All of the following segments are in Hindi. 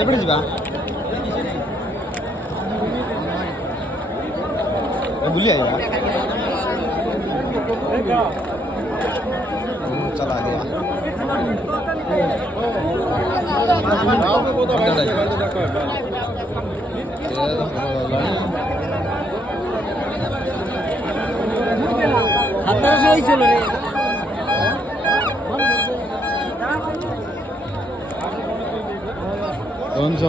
एपटे जा बुली आया चला गया चलो रे कौन सा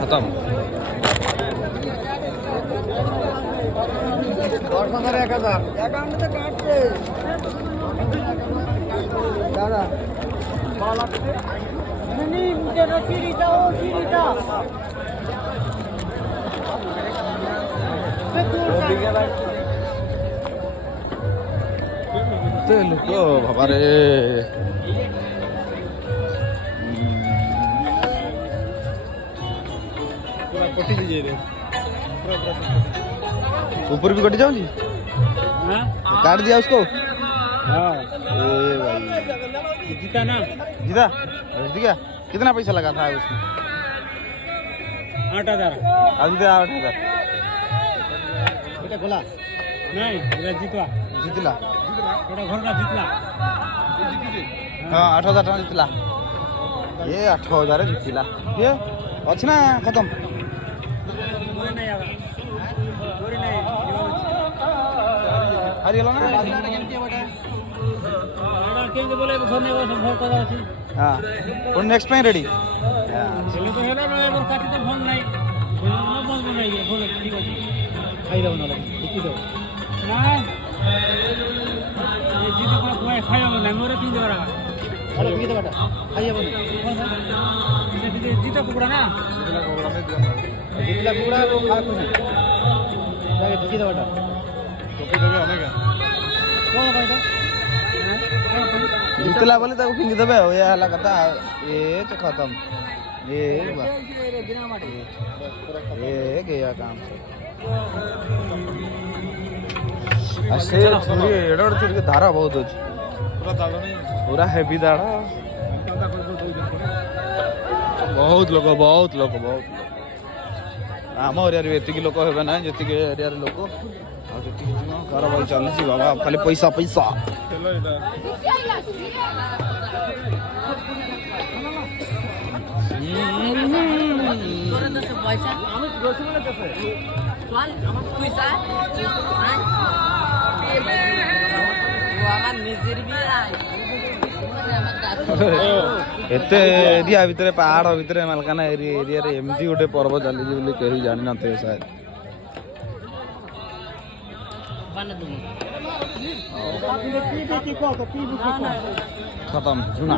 खत्म अकाउंट तो काटते दादा नहीं मुझे रसीद ओ सीरीटा लोक बाबारे कटी दीजिए रे ऊपर भी कट जाऊंगी काट दिया उसको हाँ ए भाई जीता ना जीता क्या कितना पैसा लगा था उसमें 8,000 अभी तो 8,000 बेटा खोला नहीं जीतला जीतला बेटा घर का जीतला हाँ 8,000 टका जीतला ये 8,000 जीतला ये अच्छी ना खत्म हारिगला ना केंगे बोले धन्यवाद फोन करा अछि हां कोन नेक्स्ट टाइम रेडी चलो तो हेला मोर काटी तो फोन नहीं न बंद नहीं है बोले ठीक है खाई दो ना लिखि दो ना ये जी तो कोई खाया ना मोरे तीन देवरा अरे लिखि दो बेटा खाइए बोले ये जी तो कुकड़ा ना जितला कुकड़ा वो खा को नहीं जाके लिखि दो बेटा टोपी देबे हमें क्या कौन कहता जितला बोले तो फिंगी देबे ये हला कथा ये तो खत्म ये गया काम से एडर चुरी धारा बहुत अच्छी पूरा हेवी दाड़ा बहुत लोग आम एरिया एतिक लोक हे ना जी एरिया लोक कारोबार चलती बाबा खाली पैसा पैसा एते एरिया भितर पहाड़ भितर मालकाना एरिया रे एमती गोटे पर्व चली बोली कहीं जानी ना शायद खत्म सुना